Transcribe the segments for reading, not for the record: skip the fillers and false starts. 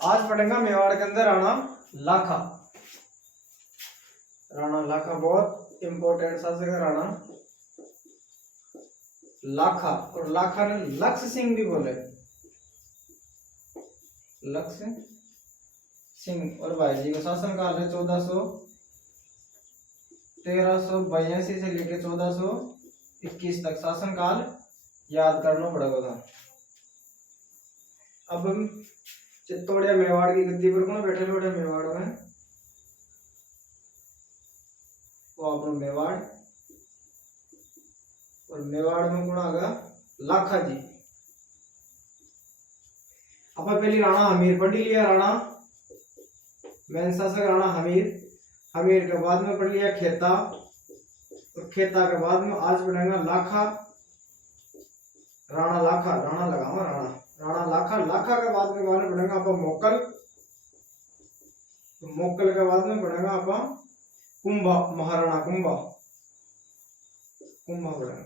आज पढ़ेंगे मेवाड़ के अंदर राणा लाखा। राणा लाखा बहुत इंपॉर्टेंट शासक है राणा लाखा। और लाखा ने लक्ष्य सिंह भी बोले, लक्ष्य सिंह। और भाई जी का शासन काल है 1382 से लेकर 1421 तक शासन काल याद करना पड़ेगा था। अब चित्तौड़िया मेवाड़ की गद्दी पर कौन बैठे लोटे मेवाड़ में, वो अपना मेवाड़। और मेवाड़ में कौन आगा लाखा जी। अपन पहले राणा हमीर पढ़ लिया, राणा मेन शासक राणा हमीर। हमीर के बाद में पढ़ लिया खेता, और खेता के बाद में आज पढ़ेगा लाखा। राणा लाखा, राणा लगाओ राणा, राणा लाखा। लाखा के बाद में पढ़ेगा अपन मोकल। मोकल के बाद में पढ़ेगा अपन कुंभा, महाराणा कुंभा। कुंभा पढ़ेगा।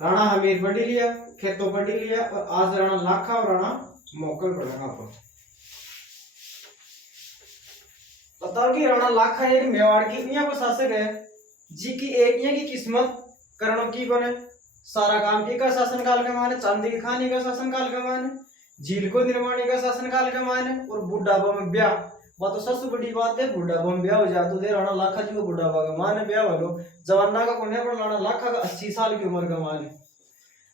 राणा हमीर पढ़ लिया, खेतों पढ़ लिया, और आज राणा लाखा और राणा मोकल पढ़ेगा अपन। बताओ कि राणा लाखा एक मेवाड़ की यहाँ को शासक है जी की एक यहाँ की किस्मत करणों की कोने सारा काम एक शासन काल के माने, चांदी की खानी का शासन काल के माने, झील को निर्माण का शासन काल के माने, और बुढ़ापा में ब्याह। बात तो सबसे बड़ी बात है, बुढ़ापा में ब्याह हो जाए तो दे राणा लाखा जी को बुढ़ापा का माने ब्याह वालो जवाना का कोने पर राणा लाखा का 80 साल की उम्र का माने,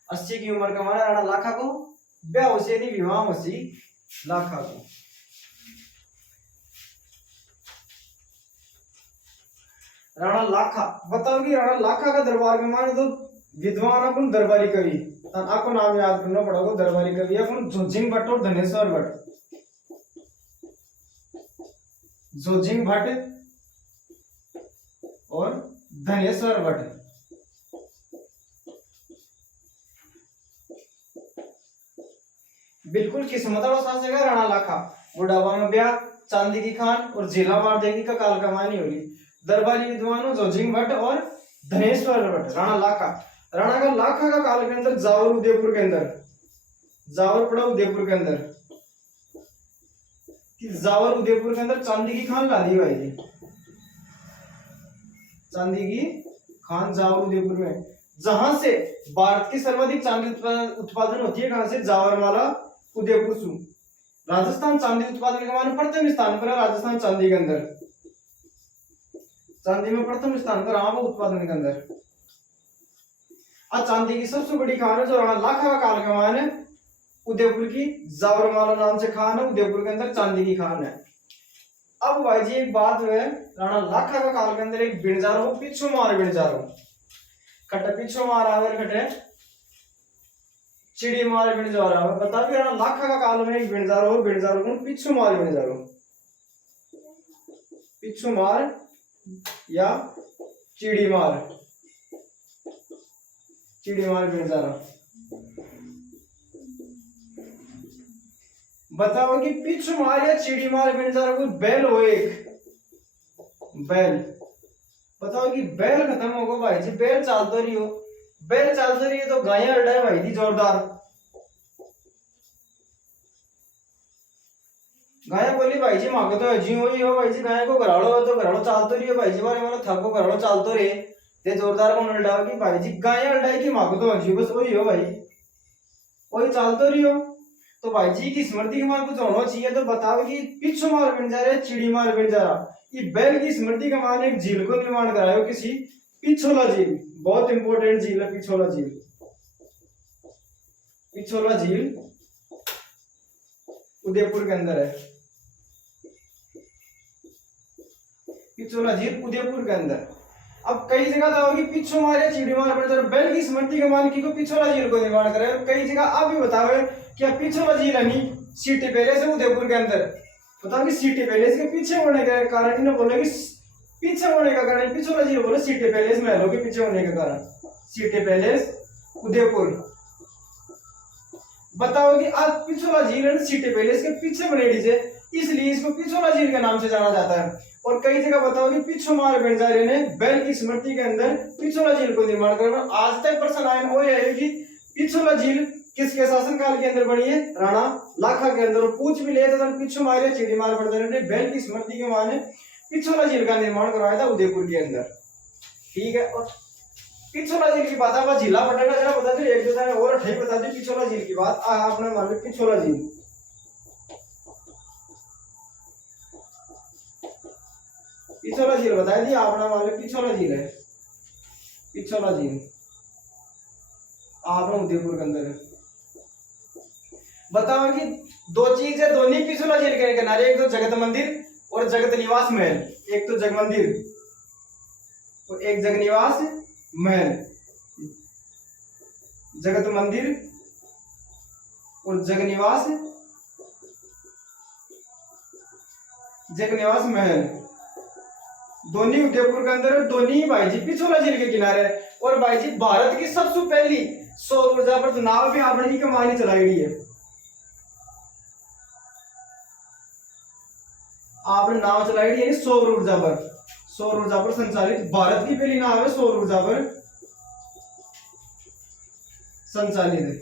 80 की उम्र का माने राणा लाखा को ब्याह हो से नहीं विवाह हो सी लाखा को। राणा लाखा, बताओ कि राणा लाखा का दरबार में माने तो विद्वान अपन दरबारी कवि आपको नाम याद करना पड़ेगा। दरबारी कवि अपन जोजिंग भट्ट और धनेश्वर भट्ट। जोजिंग भट्ट और धनेश्वर भट्ट। बिल्कुल किस्मत वाला शासक है राणा लाखा। बुढ़ापा में ब्याह, चांदी की खान और जिला मार देगी का काल कमानी होगी। दरबारी विद्वानों जोजिंग भट्ट और धनेश्वर भट्ट। राणा लाखा, राणा का लाखा का काल के अंदर जावर उदयपुर के अंदर, जावर पड़ा उदयपुर के अंदर, कि जावर उदयपुर के अंदर चांदी की खान ला दी भाई जी। चांदी की खान जावर उदयपुर में, जहां से भारत की सर्वाधिक चांदी उत्पादन होती है, कहां से जावर वाला उदयपुर सु। राजस्थान चांदी उत्पादन के माने प्रथम स्थान पर है। राजस्थान चांदी के अंदर, चांदी में प्रथम स्थान पर रहा वो उत्पादन के अंदर। आज चांदी की सबसे बड़ी खान है जो राणा लाखा का काल के माने उदयपुर की जावरमाला नाम से खान है, उदयपुर के अंदर चांदी की खान है। अब भाई जी एक बात है, राणा लाखा का काल के अंदर एक बिणजार हो, पिछो मार बिणजार हो, खटे पिछो मार आवे, खटे चिड़ी मार बिणजार आवे। बता भी राणा लाखा का काल में एक बिणजार हो, बिणजार को पिछो मार बिणजार हो, पिछो मार या चिड़ी मार, चिड़ी मार बिणजार। बताओ कि पिछो मार या चिड़ी मार बिणजार को बैल हो एक बैल। बताओ कि बैल खत्म हो गो भाई जी, बैल चालतो रही हो, बैल चालतो रही है तो गायें अड्डाए भाई जी जोरदार। गाय बोली भाई जी मांगो तो जी वही हो भाई जी, गाय को घराड़ो तो घराड़ो चालतो रही हो भाई जी, बारे वाला थको घराड़ो चालतो रहे ते जोरदार को अड्डाओ कि भाई जी गाय अड्डाई की मांगो तो जी, बस वही हो भाई, वही चालतो रही हो। तो भाई जी की स्मृति के मान कुछ होना चाहिए। तो बताओ कि पिछो मार बन जा रहा, चिड़ी मार बन जा रहा, ये बैल की स्मृति का मान एक झील को निर्माण करायो किसी पिछोला झील। बहुत इंपॉर्टेंट झील है पिछोला झील। पिछोला झील उदयपुर के अंदर है, पिछोला झील उदयपुर के अंदर। अब कई जगह था कि पिछो मारे चिड़ी मार बन जा रहा, बैल की स्मृति के मान की को पिछोला झील को निर्माण करे। और कई जगह आप भी बताओ क्या पिछोला झील है नहीं सिटी पैलेस है उदयपुर के अंदर। बताओ कि सिटी पैलेस के पीछे होने के कारण इन्होंने बोले कि पीछे होने का कारण पिछोला झील बोले सिटी पैलेस महलों के पीछे होने के कारण सिटी पैलेस उदयपुर। बताओ कि आज पिछोला झील है सिटी पैलेस के पीछे बनेड़ी से, इसलिए इसको पिछोला झील के नाम से जाना जाता है। और कई जगह बताओ कि पिछो मार बेंजारे ने बैल की स्मृति के अंदर पिछोला झील को निर्माण कर। आज तक प्रश्न आयन हो है कि पिछोला झील किसके शासनकाल के अंदर बनी है? राणा लाखा के अंदर। पूछ भी ले तो पीछे मारे चीड़ी मार पड़ते ने बैल की स्मृति के माने पिछोला झील का निर्माण करवाया था उदयपुर के अंदर। ठीक है, और पिछोला झील की बात आप झीला पटेगा जरा बता दो, एक दो तरह और अठाई बता दी पिछोला झील की बात। आपने मान लो पिछोला झील, पिछोला झील बता दी आपने, मान लो पिछोला झील है, पिछोला झील आपने उदयपुर के अंदर है। बताओ कि दो चीज है दोनों पिछोला झील के किनारे, एक तो जगत मंदिर और जगत निवास महल। एक तो जग मंदिर और एक जग निवास महल। जगत मंदिर और जग निवास महल दोनों उदयपुर के अंदर, दोनों भाई जी पिछोला झील के किनारे। और भाई जी भारत की सबसे पहली सौर ऊर्जा पर नाव भी आपने ही कमानी चलाई है। आपने नाव चलाई है सौर ऊर्जा पर, सौर ऊर्जा पर संचालित भारत की पहली नाव है सौर ऊर्जा पर संचालित है।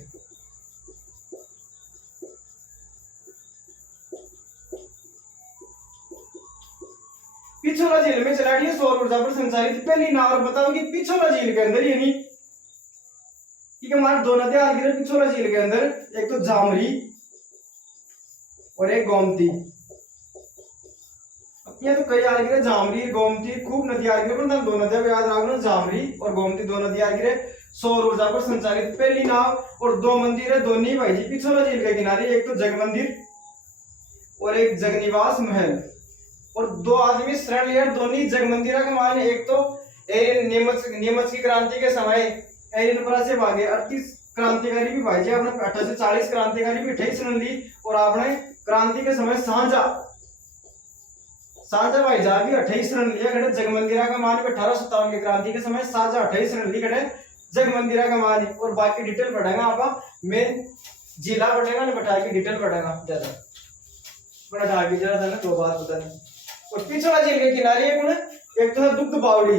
पिछोला झील में चलाई है सौर ऊर्जा पर संचालित पहली नाव। और बताओ कि पिछोला झील के अंदर यानी कि हमारे दो नदियां आ गई पिछोला झील के अंदर, एक तो जामरी और एक गोमती। ये तो कई आ गए जामरी गोमती खूब नदी आ गई, पर दो नदियां याद रखना, जामरी और गोमती दो नदी आ गई सौर ऊर्जा पर संचालित पहली नाव। और दो मंदिर है दोनों भाई जी पिछोला झील के किनारे, एक तो जग मंदिर और एक जग निवास महल। और दो आदमी शरण लिया दोनों जग मंदिर के मान, एक तो नीमच की क्रांति के समय एरिनपुरा से भागे 38 क्रांतिकारी भी भाई जी आपने 28 से 40 क्रांतिकारी भी 28 शरण ली। और आपने क्रांति के समय साझा भाई जा भी 28 रन लिया गए जग मंदिरा का मान 1857 की क्रांति के समय साझा 28 रन ली गए जग मंदिरा का मान। और बाकी डिटेल पढ़ेगा आप, मेन जिला पढ़ेगा ना बैठा के डिटेल पढ़ेगा ज्यादा बैठा के जरा था ना दो बात बता दें। और पिछोला झील के किनारे एक तो है दुग्ध बावड़ी,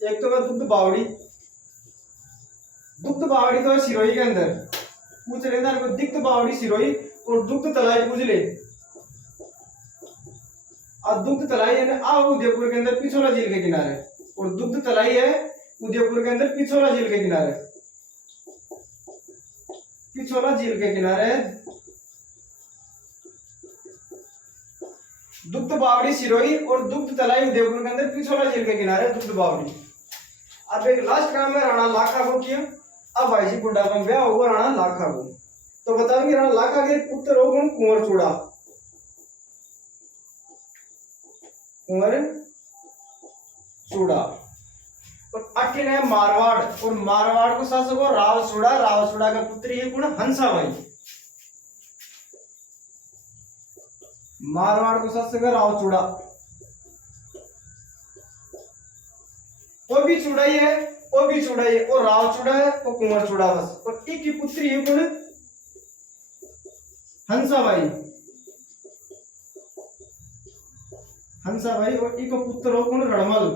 एक तो है दुग्ध बावड़ी। दुग्ध बावड़ी तो है सिरोही के अंदर, पूछ लेना दुग्ध बावड़ी सिरोही। और दुग्ध तलाई पूछ ले, और दुग्ध तलाई है ना उदयपुर के अंदर पिछोला झील के किनारे। और दुग्ध तलाई है उदयपुर के अंदर पिछोला झील के किनारे, पिछोला झील के किनारे दुग्ध बावड़ी सिरोही और दुग्ध तलाई उदयपुर के अंदर पिछोला झील के किनारे दुग्ध बावड़ी। अब एक लास्ट काम है राणा लाखा को किया। अब भाई जी बुढ़ापा में ब्याह होगा राणा लाखा को, तो बताओगे राणा लाखा के पुत्र हो कौन? कुंवर चूड़ा, कुंवर चूड़ा। और अठिन है मारवाड़, और मारवाड़ को शासक हो राव चूड़ा। राव चूड़ा का पुत्र ही कौन? हंसाबाई। मारवाड़ को शासक है राव चूड़ा, वो भी चूड़ा ही है, वो भी चूड़ा ही है। और राव चूड़ा है और कुंवर चूड़ा बस। और एक ही पुत्री है कौन? हंसाबाई, हंसाबाई। और एक पुत्र हो कौन? रणमल।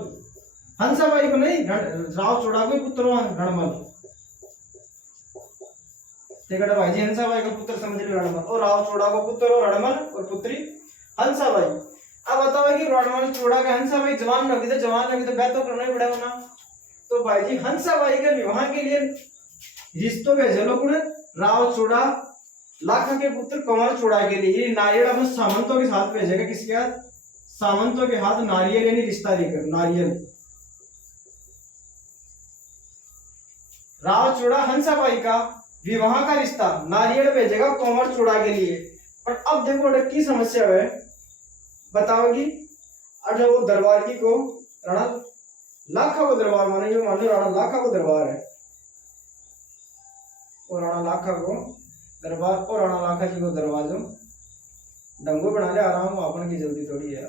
हंसाबाई को नहीं, राव चूड़ा को पुत्र हो रणमल। ठीक है भाई जी, हंसाबाई का पुत्र समझ लो रणमल, और राव चूड़ा को पुत्र हो रणमल और पुत्री हंसाबाई। अब बताओ कि रणमल चूड़ा का हंसाबाई जवान होगी, तो जवान होगी तो ब्याह तो करना ही पड़ेगा ना। तो भाई जी हंसाबाई के विवाह के लिए रिश्तों भेजे लोग राव चूड़ा लाखा के पुत्र कंवर चूड़ा के लिए नारियल अपने सामंतों के साथ भेजेगा। किसके हाथ? सामंतों के हाथ नारियल यानी रिश्ता देकर। नारियल राव चूड़ा हंसाबाई का विवाह का रिश्ता नारियल भेजेगा कंवर चूड़ा के लिए। पर अब देखो की समस्या है, बताओगी अरे वो दरबार की को राणा लाखा को दरबार माने, जो मान लो राणा लाखा को दरबार है, और राणा लाखा को दरबार और राणा लाखा जी को दरवाजो डंगो बना ले आराम अपन की जल्दी थोड़ी है।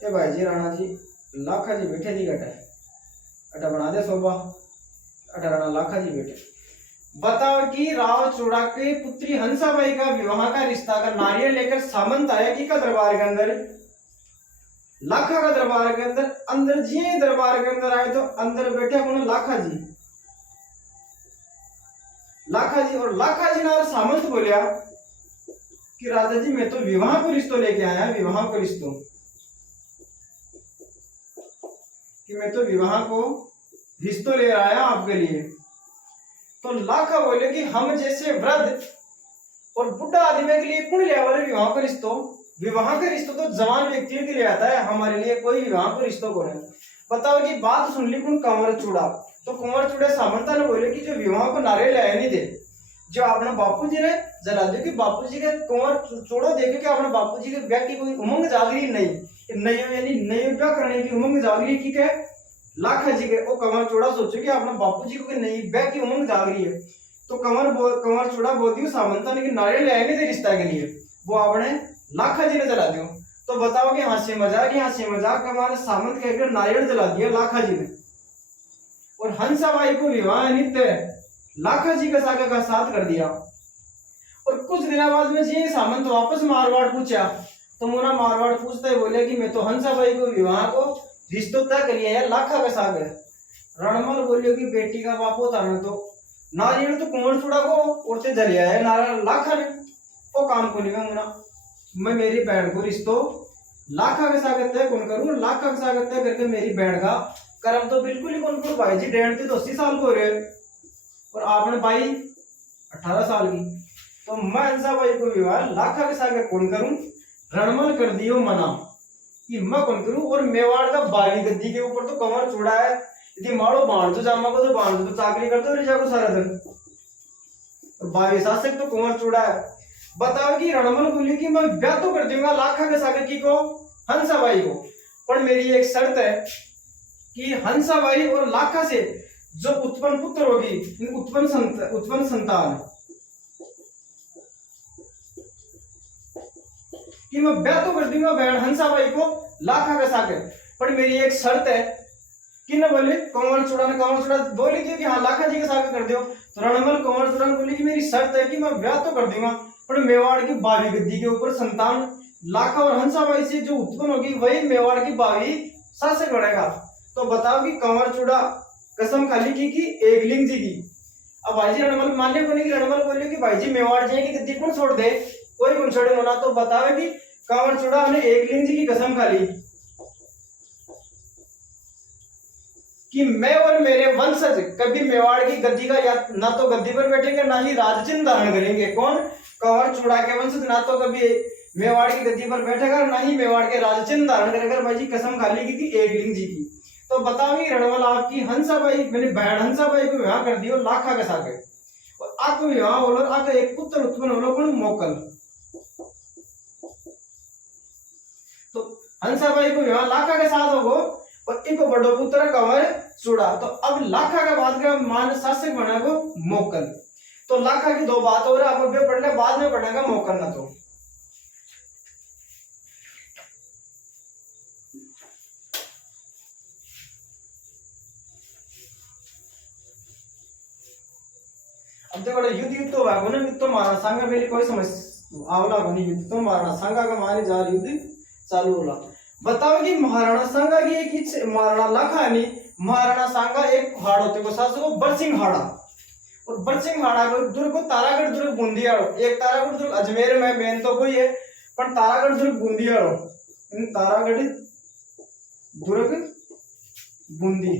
ए भाई जी राणा जी लाखा जी बैठे थी गटा अटा बना दे सोबा अटा राणा लाखा जी बैठे। बताओ कि राव चूड़ा के पुत्री हंसाबाई का विवाह का रिश्ता का नारियल लेकर सामंत आया कि का दरबार के अंदर लाखा का दरबार के अंदर अंदर जी दरबार के अंदर आए तो अंदर बैठे कौन लाखा जी। लाखा जी और लाखा जी ना सामंत बोलिया कि राजा जी मैं तो विवाह को रिश्तो लेके आया, विवाह को रिश्तो, कि मैं तो विवाह को रिश्तो ले आया आपके लिए। तो लाखा बोले कि हम जैसे वृद्ध और बुढ़ा आदमी के लिए कौन ले आवा विवाह का रिश्तो? विवाह का रिश्तो तो जवान व्यक्तियों के लिए आता है, हमारे लिए कोई विवाह का रिश्तो कौन है? बताओ कि बात सुन ली कौन? कंवर चूड़ा। तो कंवर चूड़ा सामंता ने बोले कि जो विवाह को नारियल लाया नहीं दे, जो अपना बापू जी ने जला दो कि बापू जी के कंवर चूड़ो देखे कि अपने बापू जी के ब्याह की कोई उमंग जागरी नहीं यानी नहीं ब्याह करने की उमंग जागरी की है लाखा जी के। वो कंवर चूड़ा सोचो कि अपने बापू जी को नई ब्याह की उमंग जागरी है। तो कंवर चूड़ा बोल दियो सामंता ने कि नारियल लाया नहीं थे रिश्ता के लिए, वो आपने लाखा जी ने जला दियो। तो बताओ कि हास्य मजाक का मान सामंत कहकर नारियल जला दिया लाखा जी ने। और हंसाबाई को विवाह नित्य लाखा जी के सागर का साथ कर दिया। और कुछ दिनों बाद में जी सामंत वापस मारवाड़ पूछा तो मोना मारवाड़ पूछते बोले कि मैं तो हंसाबाई को विवाह को रिश्तो तय कर लिया है लाखा के सागर। रणमल बोलियो कि बेटी का बाप होता ना तो नारियल तो कुंवर चूड़ा को उड़ते जलिया है नारियल लाखा ने, वो काम को नहीं मुना मैं मेरी बहन को रिश्तो लाखा के सागर तय कौन करूं, लाखा के सागर तय करके मेरी बहन का कर्म तो बिल्कुल ही कौन करूं। भाई जी डेढ़ तो 80 साल को हो रहे और आपने भाई 18 साल की, तो मैं हंसाबाई को विवाह लाखा के सागर कौन करूं। रणमल कर दियो मना कि मैं कौन करूं। और मेवाड़ का बागी गद्दी के ऊपर तो कंवर चूड़ा है, यदि मारो बांध दो जामा को तो बांध दो, चाकरी कर दो रिजा को सारा दिन। और बागी शासक तो कंवर चूड़ा है। बताओ कि रणमल बोली कि मैं ब्याह तो कर दूंगा लाखा के सागर की को हंसाबाई को, पर मेरी एक शर्त है कि हंसाबाई और लाखा से जो उत्पन्न पुत्र होगी, उत्पन्न संतान कि मैं ब्याह तो कर दूंगा बहन हंसाबाई को लाखा के सागर, पर मेरी एक शर्त है कि न बोले कंवर चूड़ा बोली थी कि हाँ लाखा जी के सागर कर दो। तो रणमल कंवर चूड़ा ने बोली कि मेरी शर्त है कि मैं ब्याह तो कर दूंगा पर मेवाड़ की बावी गद्दी के ऊपर संतान लाखा और हंसाबाई से जो उत्पन्न होगी वही मेवाड़ की बावी शासक बनेगा। तो बताओ कि कंवर चूड़ा कसम खाली की एकलिंग जी की। अब भाई जी रणमल मान्य को नहीं कि रणमल बोले कि भाई जी मेवाड़ जी की गद्दी कौन छोड़ दे, कोई कौन छोड़े होना। तो बतावे कि कंवर चूड़ा ने एकलिंग जी की कसम खाली कि मैं और मेरे वंशज कभी मेवाड़ की गद्दी का या ना तो गद्दी पर बैठेंगे ना ही राजचिन्ह धारण करेंगे। कौन? कंवर चूड़ा के वंशज ना तो कभी मेवाड़ की गद्दी पर बैठेगा ना ही मेवाड़ के राजचिन्ह धारण करेगा। भाई जी कसम खाली की थी एकलिंग जी की। तो बताओ रणमल आपकी हंसाबाई मैंने बहन हंसाबाई को विवाह कर दियो लाखा के साथ और आपको विवाह बोलो आपका एक पुत्र उत्पन्न होलो कौन? मोकल। तो हंसाबाई को विवाह लाखा के साथ होगो और इनको बड़ो पुत्र कंवर चूड़ा। तो अब लाखा के बाद का मान शासक बना को मोकल। तो लाखा की दो बात हो रहा है, आप पढ़ ले बाद में पढ़ेगा मोकल ना। तो अब देखो युद्ध तो भागो ना, युद्ध तो मारना सांगा पहले कोई समस्या आवला बनी, युद्ध तो मारना सांगा का मारे जा युद्ध चालू होला। बताओ कि महाराणा सांगा की एक महाराणा लाखा नहीं महाराणा सांगा एक हाड़ होते को सासु को बरसिंह हाड़ा और बरसिंह हाड़ा को दुर्ग को तारागढ़ दुर्ग बूंदियाड़ो। एक तारागढ़ दुर्ग अजमेर में मेन तो कोई है पर तारागढ़ दुर्ग बूंदियाड़ो, तारागढ़ दुर्ग बूंदी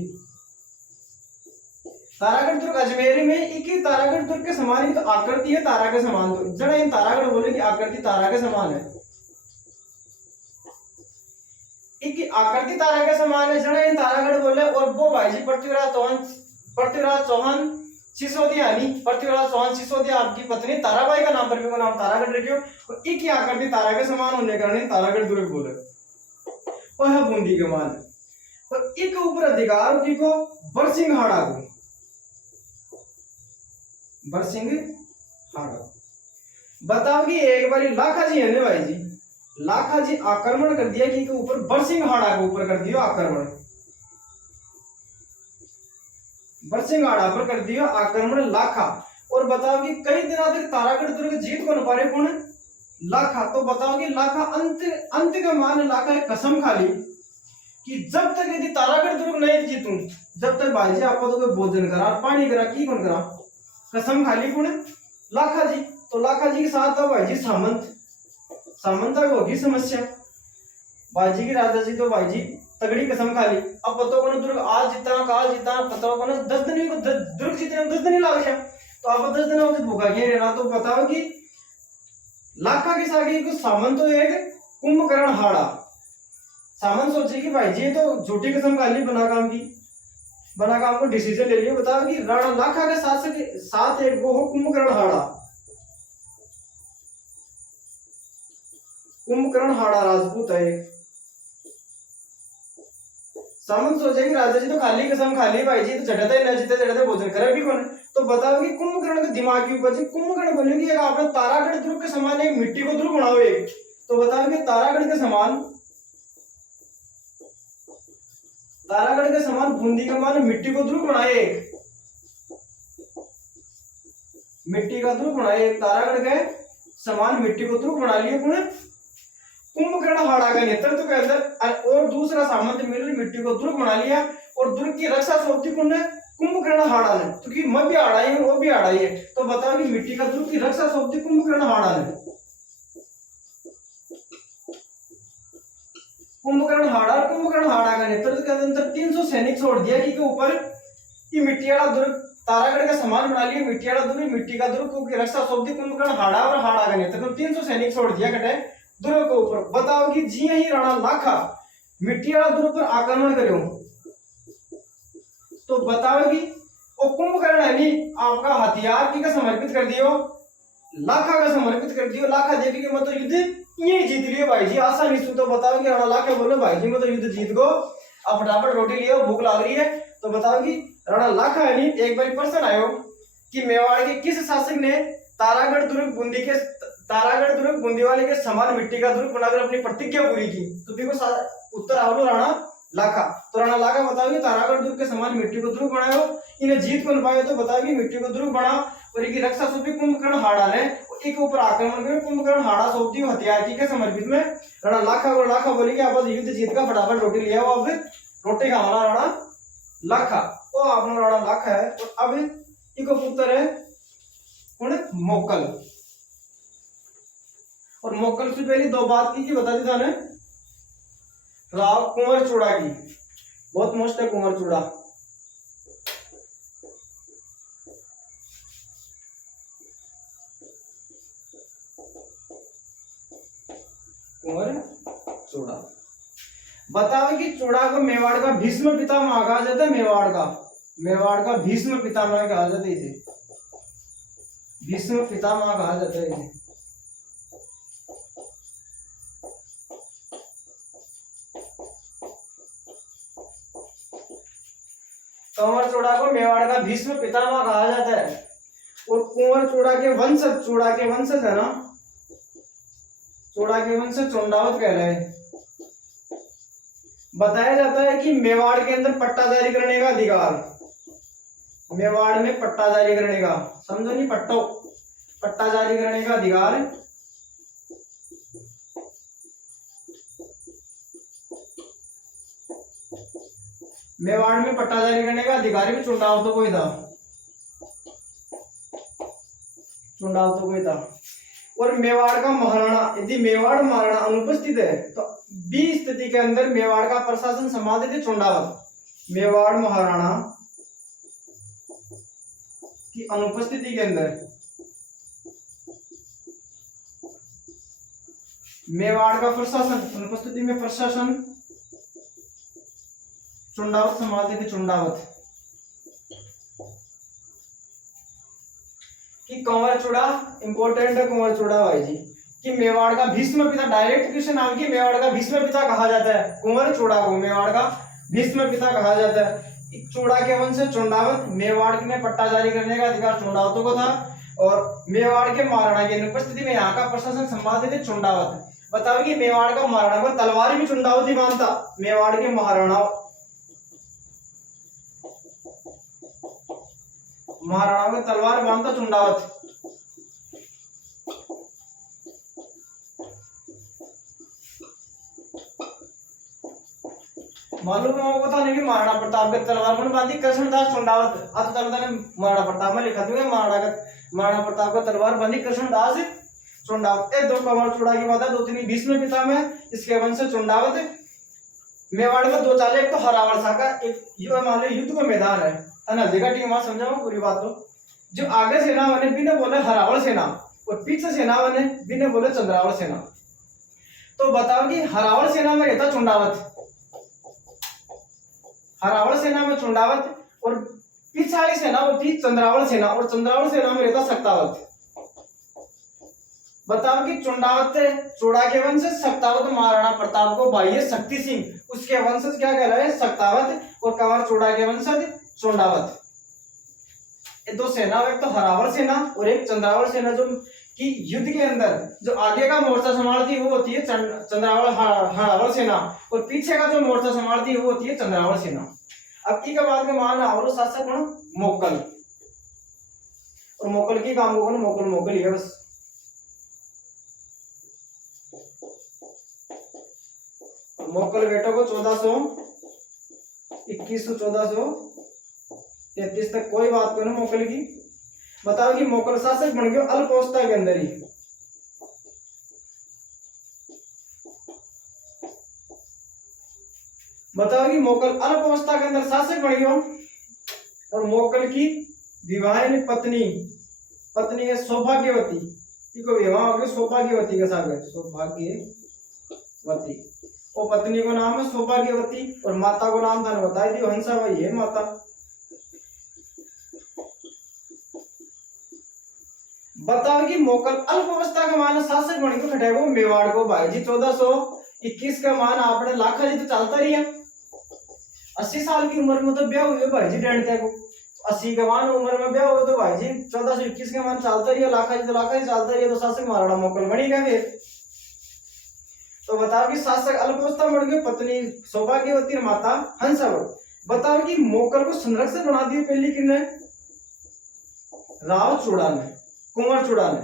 तारागढ़ दुर्ग अजमेर में एक तारागढ़ दुर्ग के समान ही तो आकृति है तारा के समान। तो जरा इन तारागढ़ बोले कि आकृति तारा के समान है, एक आकृति तारा के समान है जड़ा इन तारागढ़ बोले। और वो भाई जी पृथ्वीराज चौहान सिसोदिया पृथ्वीराज चौहान सिसोदिया आपकी पत्नी ताराबाई का नाम पर भी नाम तारागढ़ रखियो और एक ही आकृति तारा के समान होने के कारण तारागढ़ दुर्ग बोले और है बूंदी के मान। और एक ऊपर अधिकार की को बरसिंह हाड़ा को बरसिंह हाड़ा। बताओ कि एक बार लाखा जी है ना भाई जी, लाखा जी आक्रमण कर दिया कि ऊपर बरसिंह हाड़ा के ऊपर कर दियो आक्रमण, बरसिंह हाड़ा पर कर दियो आक्रमण लाखा। और बताओ कि कई दिनों तक तारागढ़ दुर्ग जीत को न पा रहे कौन? लाखा। तो बताओ कि लाखा अंत का मान लाखा कसम खाली कि जब तक यदि तारागढ़ दुर्ग नहीं जीतूं, जब तक भाई जी आपको तो कोई भोजन करा पानी करा की कौन करा, कसम खाली कौन, लाखा जी। तो लाखा जी के साथ अब भाई जी सामंत, सामंत तक होगी समस्या। भाई जी की राजा जी तो भाई जी तगड़ी कसम खा ली। अब पता को दुर्ग आज जीता काल जीता पता को 10 दिन को दुर्ग जीतने 10 दिन ही लग गया। तो आप 10 दिन भूखा क्यों रहना। तो बताओ कि लाखा के सागे को सामंत तो एक कुंभकर्ण हाड़ा। सामंत सोचे कि भाई जी तो झूठी कसम खा ली, बना काम की, बना काम को डिसीजन ले लिया। बताओ कि राणा लाखा के साथ एक वो हो कुंभकर्ण हाड़ा, कुंभकर्ण हाड़ा राजपूत है। सामंत सोचे कि राजा जी तो खाली कसम खा ली, भाई जी तो चढ़ते ही न जीते चढ़ते भोजन करे भी कौन। तो बताओ कि कुंभकर्ण के दिमाग की ऊपर कुंभकर्ण बोले कि आपने तारागढ़ दुर्ग के समान एक मिट्टी को दुर्ग बनाओ एक। तो बताओ कि तारागढ़ के समान बूंदी के मान मिट्टी को दुर्ग बनाए एक, मिट्टी का दुर्ग बनाए एक, तारागढ़ के समान मिट्टी को दुर्ग बना लिया कौन, कुंभकर्ण हाड़ा का नेतृत्व के अंदर। और दूसरा सामंत मिलकर मिट्टी को दुर्ग बना लिया और दुर्ग की रक्षा सौंपी कौन है, कुंभकर्ण हाड़ा ने। क्योंकि मैं भी हाड़ा ही वो भी हाड़ा ही है। तो बताओ कि मिट्टी का दुर्ग की रक्षा सौंपी कुंभकर्ण हाड़ा ने। कुंभकर्ण हाड़ा का नेतृत्व के अंदर 300 सैनिक छोड़ दिया कि के ऊपर कि मिट्टी वाला दुर्ग तारागढ़ का समान बना लिया, मिट्टी वाला दुर्ग, मिट्टी का दुर्ग की रक्षा सौंपी कुंभकर्ण हाड़ा और हाड़ा का नेतृत्व 300 सैनिक छोड़ दिया कटे दुर्ग के ऊपर। बताओ कि जी ही राणा लाखा मिट्टी वाला दुर्ग पर आक्रमण करो। तो बताओ कि वो कुंभकर्ण है नी आपका हथियार की का समर्पित कर दियो, लाखा का समर्पित कर दियो। लाखा देवी के मतलब युद्ध ये जीत लियो भाई जी आसानी से। तो बताओ कि राणा लाखा बोलो भाई जी मैं तो युद्ध जीत गो, अब फटाफट रोटी लियो भूख लग रही है। तो बताओ कि राणा लाखा है नी एक बार प्रश्न आयो कि मेवाड़ के किस शासक ने तारागढ़ दुर्ग बूंदी वाले के समान मिट्टी का दुर्ग बनाकर अपनी प्रतिज्ञा पूरी की। तो देखो उत्तर आवलो राणा लाखा। तो राणा लाखा बताओ कि तारागढ़ दुर्ग के समान मिट्टी को दुर्ग बनायो, इन्हें जीत कौन पाए। तो बताओ कि मिट्टी को दुर्ग बना और इनकी रक्षा सौंपी कुंभकर्ण हाड़ा ने। एक ऊपर आक्रमण कर कुंभकर्ण हाड़ा सौंप दी हथियार की के समर्पित में राणा लाखा को। लाखा बोली कि आप युद्ध जीत का फटाफट रोटी ले आओ। अब रोटी का हमारा राणा लाखा तो आपने राणा लाखा है। और अब इको पुत्र है कौन, मोकल। और मोकल से पहले दो बात की बता दी थाने राव कुंवर चूड़ा की, बहुत मस्त है कुंवर चूड़ा। कुंवर चूड़ा बताओ कि चूड़ा को मेवाड़ का भीष्म पितामह कहा जाता है। मेवाड़ का भीष्म पितामह कहा जाता है इसे, भीष्म पितामह कहा जाता है इसे। कुंवर चूड़ा को मेवाड़ का भीष्म पितामह कहा जाता है। और कुंवर चूड़ा के वंशज है ना, चूड़ा के वंशज चुंडावत कह रहे हैं। बताया जाता है कि मेवाड़ के अंदर पट्टा जारी करने का अधिकार, मेवाड़ में पट्टा जारी करने का, समझो नहीं पट्टा जारी करने का अधिकार मेवाड़ में पट्टा जारी करने का अधिकारी भी चुंडावतों को ही था, चुंडावतों को ही था। और मेवाड़ का महाराणा, यदि मेवाड़ महाराणा अनुपस्थित है तो बी स्थिति के अंदर मेवाड़ का प्रशासन संभालते थे चुंडावत। मेवाड़ महाराणा की अनुपस्थिति के अंदर मेवाड़ का प्रशासन, अनुपस्थिति में प्रशासन चुंडावत संभालते थे। चुंडावत कि कुंवर चूड़ा इंपॉर्टेंट है। कुंवर चूड़ा भाई जी कि मेवाड़ का भीष्म पिता, डायरेक्ट क्वेश्चन नाम की मेवाड़ का भीष्म पिता कहा जाता है। कुंवर चूड़ा को मेवाड़ का भीष्म पिता कहा जाता है। चूड़ा के वंश से चुंडावत, मेवाड़ में पट्टा जारी करने का अधिकार चुंडावतों को था। और मेवाड़ के महाराणा की अनुपस्थिति में यहाँ का प्रशासन संभालते थे चुंडावत। बताओ कि मेवाड़ का महाराणा को तलवार भी चुंडावत ही मानता। मेवाड़ के महाराणा को तलवार बांधता चुंडावत। मालूम है आपको था नहीं कि महाराणा प्रताप के तलवार में बांधी कृष्णदास चुंडावत अब तक ने महाराणा प्रताप में लिखा दूंगा महाराणा प्रताप का तलवार बांधी कृष्णदास चुंडावत। दो कंवर चूड़ा की बात है, दो तीन भीष्म पिता में इसके वंश से चुंडावत। मेवाड़ में दो चाले, एक तो हरावल शाखा, एक यो मान लो युद्ध का मैदान है देखा ठीक वहां समझाओ पूरी बात। तो जो आगे सेना बने बिना बोले हरावल सेना और पीछे सेना बने बिना बोले चंद्रावल सेना। तो बताओ कि हरावल सेना में रहता चुंडावत, हरावल सेना में चुंडावत और पीछे वाली सेना होती चंद्रावल सेना और चंद्रावल सेना में रहता सक्तावत। बताओ कि चुंडावत चूड़ा के वंश सक्तावत महाराणा प्रताप को भाई है शक्ति सिंह, उसके वंशज क्या कह रहे हैं सक्तावत और कंवर चूड़ा के वंशज चुंडावत। ये दो सेना, एक तो हरावल सेना और एक चंद्रावल सेना, जो कि युद्ध के अंदर जो आगे का मोर्चा संभालती है वो होती है चंद्रावल हरावल सेना और पीछे का जो मोर्चा संभालती है वो होती है चंद्रावल सेना। अब की बात में मान और शासक कौन मोकल, और मोकल की काम को मोकल मोकल ही है बस। मोकल बेटो को 1421 से 1433 तक कोई बात करो मोकल की। बताओ कि मोकल शासक बन गया अल्प अवस्था के अंदर ही। बताओ कि मोकल अल्प अवस्था के अंदर शासक बन गया और मोकल की विवाहित पत्नी है सौभाग्यवती, इको विवाह हो गया सौभाग्यवती के साथ, सौभाग्यवती और पत्नी को नाम है सौभाग्यवती और माता को नाम था बता दियो हंसाबाई है माता। बताओ कि मोकल अल्प अवस्था का मान शासक बन के खटे वो मेवाड़ को भाई जी 1421 का मान आपने लाखा जी तो चलता रही है। 80 साल की उम्र में तो ब्याह हुए भाई जी डेढ़ को 80 के मान उम्र में ब्याह हुए तो भाई जी 1421 के मान चलता रही है, लाखा जी तो लाखा जी चलता रही है, तो शासक महाराणा मोकल बनी गया फिर। तो बताओ कि शासक अल्प अवस्था बन गए, पत्नी सौभाग्यवती और माता हंसावती। बताओ कि मोकल को संरक्षक बना दिए पहली किन्ने राव चूड़ा ने, कुंवर चूड़ा ने,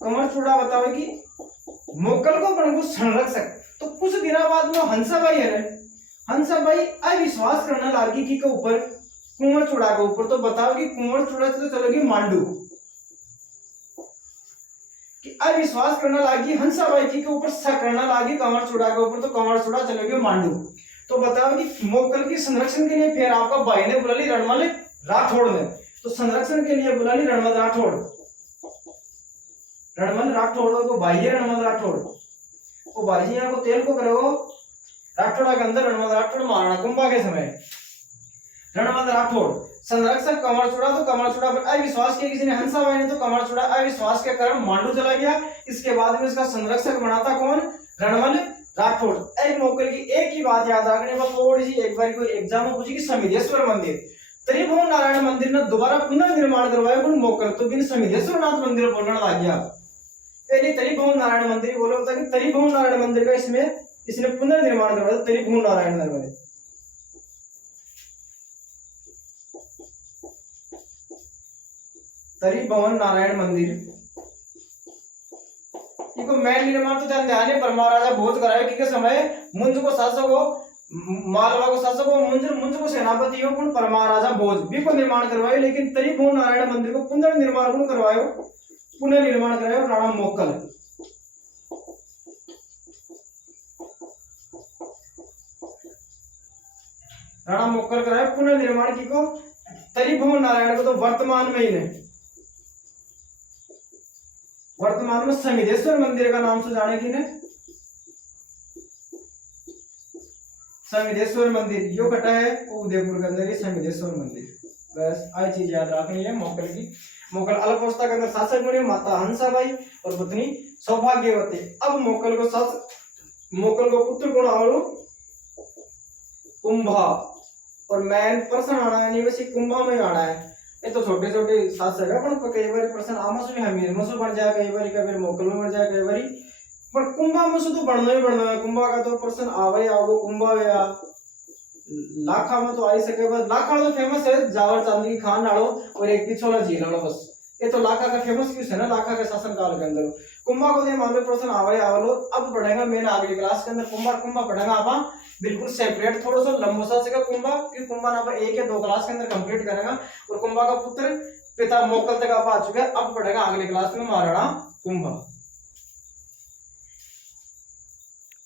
कुंवर चूड़ा बताओ कि मोकल को बन को संरक्षक। तो कुछ दिन बाद में हंसाबाई है हंसाबाई अविश्वास करने लगी कि के ऊपर कुंवर चूड़ा के ऊपर। तो बताओ कि कुंवर चूड़ा से तो चलेगी मांडू कि अविश्वास करने लगी हंसाबाई की के ऊपर शक करने लगी कंवर चूड़ा के ऊपर, तो कंवर चूड़ा चलेगी मांडू। तो बताओ कि मोकल की संरक्षण के लिए फिर आपका भाई ने बुला ली रणमल राठौड़ ने, तो संरक्षण के लिए बुला ली रणमल राठौड़, रणमल राठौड़ को भाई है रणमल राठौड़, वो भाई जी यहाँ को तेल को करो राठौड़ा के अंदर रणमल राठौड़ महाराणा कुंभा के समय रणमल राठौड़ संरक्षक कंवर चूड़ा। तो कंवर चूड़ा पर अविश्वास किया किसी ने हंसाबाई ने, तो कंवर चूड़ा अविश्वास के कारण मांडू चला गया। इसके बाद में इसका संरक्षक बना था कौन रणमल राठौड़। एक मोकल की एक ही बात याद रखने में थोड़ी सी, एक बार कोई एग्जाम में पूछी कि समिधेश्वर मंदिर त्रिभुवन नारायण मंदिर ने दोबारा पुनर्निर्माण करवाया कौन मोकल, तो बिन समिधेश्वर नाथ मंदिर बोलने लग गया, पहले त्रिभुवन नारायण मंदिर बोला होता कि त्रिभुवन नारायण मंदिर का इसने पुनर्निर्माण करवाया त्रिभुवन नारायण मंदिर। त्रिभुवन नारायण मंदिर इनको मेन निर्माण तो ध्यान है पर महाराजा भोज कराए कि के समय मुंज को शासक हो, मालवा को शासक हो, मुंज को सेनापति हो कौन पर महाराजा भोज भी को निर्माण करवाए। लेकिन त्रिभुवन नारायण मंदिर को पुनर्निर्माण कौन करवायो, पुनर्निर्माण करायो राणा मोकल। राणा मोकल कराया पुनर्निर्माण की को त्रिभुवन नारायण को। तो वर्तमान में ही वर्तमान में समिधेश्वर मंदिर का नाम से जाने की ने समिधेश्वर मंदिर यो कटा है उदयपुर के अंदर ही समिधेश्वर मंदिर। बस आई चीज याद रखनी है मोकल की। मोकल अल्प अवस्था के अंदर शासक बने, माता हंसाबाई और पत्नी सौभाग्यवती। अब मोकल को पुत्र गुण आवो कुंभा, और मैन प्रश्न आना है नहीं वैसे कुंभा में आना है। ये तो छोटे छोटे शासक है पर कई बार प्रश्न आमा से हमीर में से बन जाए, कई बार कभी मोकल में बन जाए, कई बार पर कुंभा में से तो बढ़ना ही बढ़ना है। कुंभा का तो प्रश्न आवे आओ कुंभा या लाखा में तो आई सके, बस लाखा तो फेमस है जावर चांदी की खान नाड़ो और एक पिछोला झील वाला, बस ये तो लाखा का फेमस क्यों है ना लाखा के शासन काल के अंदर। कुंभा को दे मामले प्रश्न आवे आवलो। अब पढ़ेगा मेन अगली क्लास के अंदर कुंभा कुंभा पढ़ेगा आप बिल्कुल सेपरेट थोड़ा सा लंबोसा से का कुंभा, कि कुंभा ना एक या दो क्लास के अंदर कंप्लीट करेगा। और कुंभा का पुत्र पिता मोकल तक आप आ चुके हैं। अब पढ़ेगा अगली क्लास में महाराणा कुंभा।